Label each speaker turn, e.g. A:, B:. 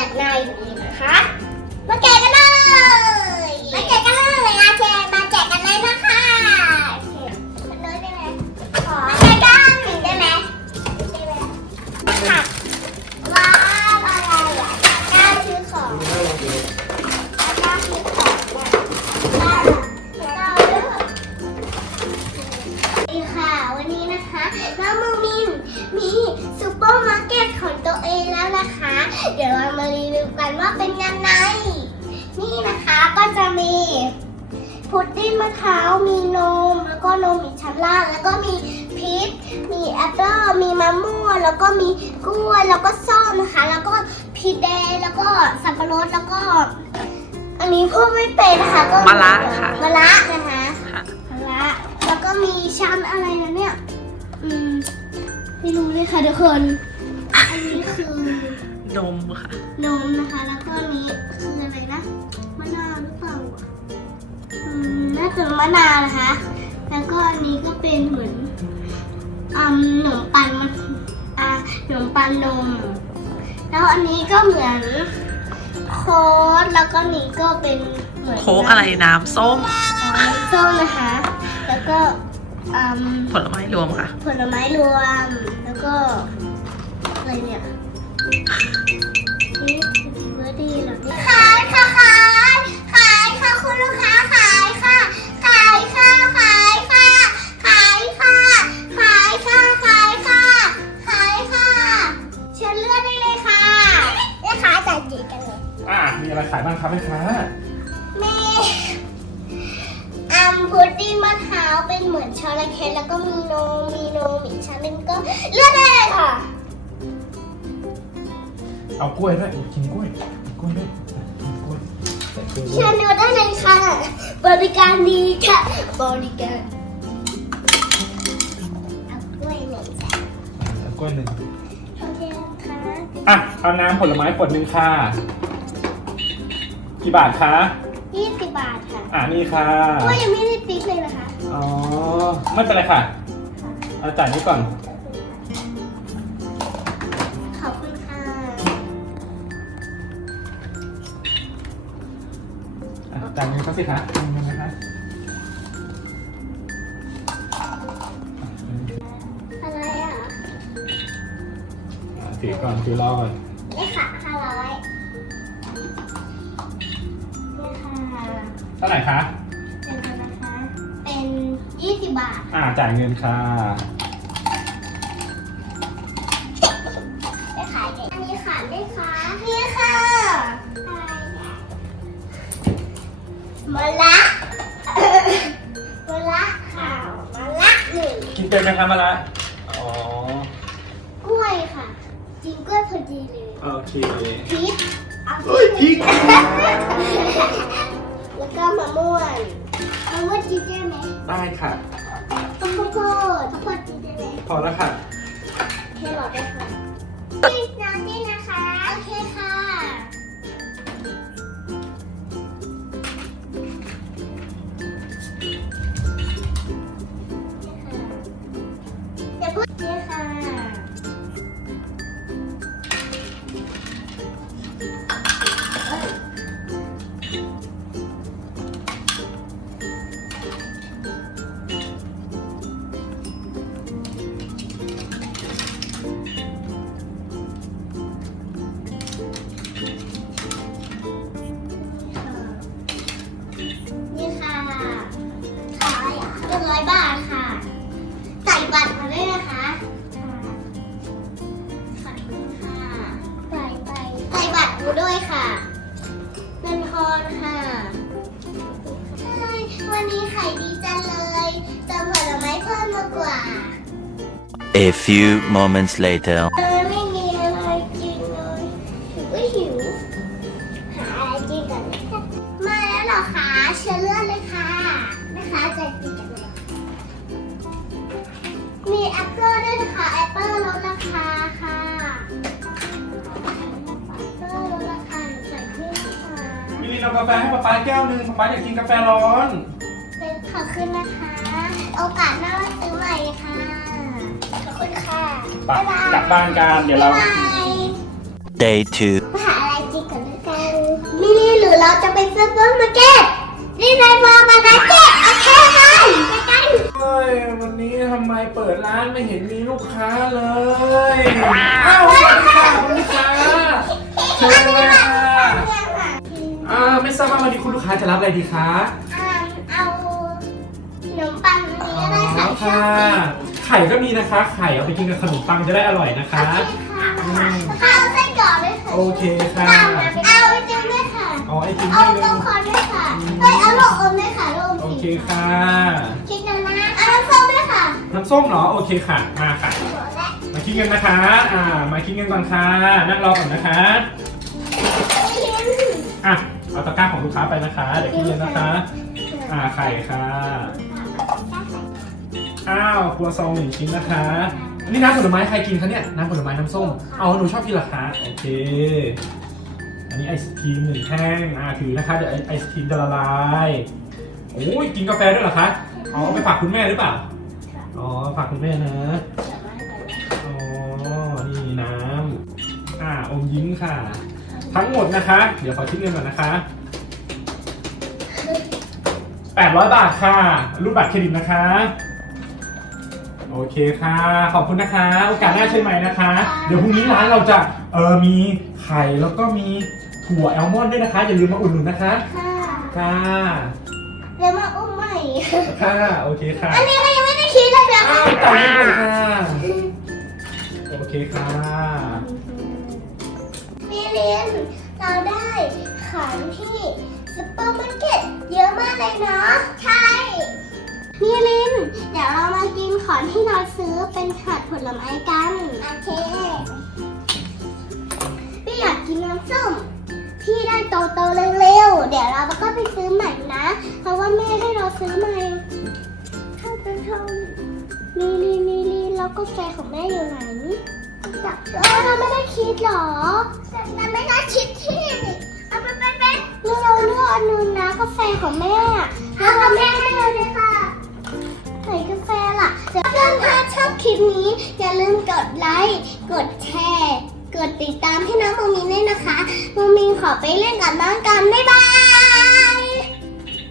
A: จากไหนคะมาแกะกันเลยมาแกะกันเลยอาเชมาแกะกันเลยนะคะมันเลยได้ไหมมาแกะกันได้ไหมค่ะว้าวอะไรอ่ะกล้าซื้อของกล้าซื้อของค่ะวันนี้นะคะน้องมูมินมีซูเปอร์มาร์เก็ตของตัวเองแล้วนะคะ เดี๋ยวเรามารีวิวกันว่าเป็นยังไงนี่นะคะก็จะมีพุดดิ้งมะพร้าวมีนมแล้วก็นมอีกชั้นล่างแล้วก็มีพีชมีแอปเปิ้ลมีมะม่วงแล้วก็มีกล้วยแล้วก็ส้มนะคะแล้วก็พีชแดงแล้วก็สับปะรดแล้วก็อันนี้พูดไม่เป็นนะคะก็
B: มะระค่ะ
A: มะระนะคะมะระแล้วก็มีชั้นอะไรนะเนี่ยไม่รู้เลยค่ะทุกคนอันนี้คือน
B: มค่ะ
A: นมนะคะแล้วก็อันนี้คืออะไรนะมะนาวหรือเปล่าน่าจะมะนาวนะคะแล้วก็อันนี้ก็เป็นเหมือนขนมปังขนมปังนมแล้วอันนี้ก็เหมือนโค้กแล้วก็นี้ก็เป็นเหมือน
B: โค้กอะไรน้ำส้ม
A: ส้มนะคะแล้วก็
B: ผลไม้รวมค่ะ
A: ผลไม้รวมแล้วก็อะไรเนี่ยนี่เบอร์ดี้เหรอเนี่ยขายค่ะขายค่ะคุณลูกค้าขายค่ะขายค่ะขายค่ะขายค่ะขายค่ะขายค่ะขายค่ะเชิญเลือกได้เลยค่ะแม่ค้าจ่ายกี่กันเลย
C: มีอะไรขายบ้างครับแม่ค้า
A: มีพุดดิ้งมะพร้าวเป็นเหมือนช็อกโกแลตแล้วก็มีนมอีกชั้นนึงก็เลือกได้เลยค่ะ
C: เอากล้วยด้วยกินกล้วยด้วย
A: เชิญดูได้เลยค่ะบริการดีค่ะบริการเอากล้วยหนึ่งจ้ะ
C: เอากล้วยหนึ่ง
A: โอเคค่ะ
C: เอาน้ำผลไม้ขวดหนึ่งค่ะกี่บาทคะ
A: 20 บาทค่ะ
C: นี่ค่ะ
A: ก็ยังไม่ได้ติ๊กเลยนะคะ
C: อ๋อไม่เป็นไรค่ะเอาจ่ายนี้ก่อน
A: ขอบคุณค่ะ
C: จ่ายเงินเขาสิคะจ่ายเงินนะคะ
A: อะไร
C: ถือก่อนถือรอก่อน
A: นี่ค่ะ500
C: เท่าไหร่คะ
A: เป็นนะคะเป็น20 บาท
C: จ่ายเงินค่ะ
A: ได้ขายเด็กอันนี้ขายได้ค่ะนี่ค่ะมะระค่ะมะระหนึ่ง
C: กินเป็นไหมคะมะระ
A: กล้วยค่ะกินกล้วยพอดีเลย
C: โอเค
A: พริก
C: พริก
A: แล้วก็มะม่วงกินได้ไหม
C: ได้ค่ะ
A: ข้าวโพดกินได้ไหม
C: พอแล้วค่ะ
A: แครอทได้ค่ะน้ำนี่นะคะโอเคค่ะเดี๋ยวพูดนี่ค่ะ100 บาทค่ะใส่บัตรมาด้วยนะคะขอบคุณค่ะใส่บัตรมาด้วยค่ะเงินทอนค่ะวันนี้ขายดีจังเลยเติมผลไม้เพิ่มมากกว่า
D: A few moments later
A: ไม่มีอะไรกินเลยถือว่าหิวหาอะไรกินกันมาแล้วเหรอคะเชิญเลือกเลยค่ะนะคะใจดีจังเลยมีแอปเปิ้ลด้วยนะคะแอปเปิ้ลลดราคาค่ะแอปเปิ้ลลดราคาใส่ที่ค่ะ
C: มิลินเอากาแฟให้ป๊าแก้วนึงป๊าอยากกินกาแฟร้อน
A: เป็นขอบคุณนะคะโอกาสหน้าซื้อใหม่ค่ะขอบคุณค่ะ
C: กลับบ้านกันเดี๋ยวเรา
D: Day 2
A: หาอะไรกินเราจะไปซื้อซุปเปอร์มาร์เก็ตนี่นายมามาร์เก็ตโอเคไหมไปกัน
C: เฮ้ยวันนี้ทำไมเปิดร้านไม่เห็นมีลูกค้าเลยอ้าวสวัสดีค่ะคุณลูกค้าเชิญเลยค่ะไม่ทราบว่าวันนี้คุณลูกค้าจะรับอะไรดีคะ
A: เอาขนมปังอันนี้ก็ได้ค่ะ
C: ค่ะไข่ก็มีนะคะ ไข่เอาไปกินกับขนมปังจะได้อร่อยนะคะ
A: ค่ะเอาไส้กรอกด้วยค่ะ
C: โอเคค่ะ
A: เอาไอติมด้วยค่ะ
C: อ๋อไอติม
A: เอา
C: ให้เลย
A: ป๊อปคอร์นด้วยค่ะเอ้ยเอาลูกอมด้วยค่ะลูกอม
C: โอ
A: สี
C: เคค่ะ
A: คิดนะเอาน้ำส้มด้วยค่ะ
C: น้ำส้มเหรอโอเคค่ะมาค่ะ
A: หมดแล้ว
C: มาคิดเงินนะคะมาคิดเงินก่อนค่ะนั่งรอก่อนนะคะอ่ะเอาตะกร้าของลูกค้าไปนะคะเดี๋ยวคิดเงินนะคะไข่ค่ะอ้าวครัวซอง1 ชิ้นนะคะอันนี้น้ำผลไม้ใครกินคะเนี่ยน้ำผลไม้น้ำส้มเอาหนูชอบกินเหรอคะโอเคอันนี้ไอศครีม1 แท่งถือนะคะเดี๋ยวไอศครีมจะละลายโอ้ยกินกาแฟด้วยเหรอคะเอาไปฝากคุณแม่หรือเปล่าอ๋อฝากคุณแม่นะอ๋อนี่น้ำอมยิ้มค่ะทั้งหมดนะคะเดี๋ยวขอคิดเงินก่อนนะคะ800 บาทค่ะรูปบัตรเครดิตนะคะโอเคค่ะขอบคุณนะคะโอกาสหน้าเชิญใหม่นะคะเดี๋ยวพรุ่งนี้ร้านเราจะมีไข่แล้วก็มีถั่วแอลมอนด์ด้วยนะคะอย่าลืมมาอุดหนุนนะคะ
A: ค่ะ
C: ค่ะ
A: เดี๋ยวมาอุ้มใหม่
C: ค่ะโอเคค่ะ
A: อันนี้ก็ยังไม่ได้คิดเลยนะ
C: อ้าวจ่ายเงินก่อนค่ะโอเคค่ะ
A: พี่ลินเราได้ของที่ซุปเปอร์มาร์เก็ตเยอะมากเลยเนาะใช่พี่ลินเดี๋ยวเรามากินของที่เราซื้อเป็นผัดผลไม้กันโอเคพี่อยากกินน้ำส้มที่ได้โตๆเร็วๆเดี๋ยวเราก็ไปซื้อใหม่นะเพราะว่าแม่ให้เราซื้อใหม่ท่านผู้ชมลีแล้วก็แฟของแม่อยู่ไหนจับเราไม่ได้คิดหรอเราไม่ได้คิดที่เอาไปเราเลือกอันนึงนะกาแฟของแม่แล้วแม่ให้เราเลยค่ะใส่กาแฟล่ะเพื่อนถ้าชอบคลิปนี้อย่าลืมกดไลค์กดแชร์กดติดตามให้น้องโมมินด้วยนะคะโมมินขอไปเล่นกับน้องกันบ๊ายบาย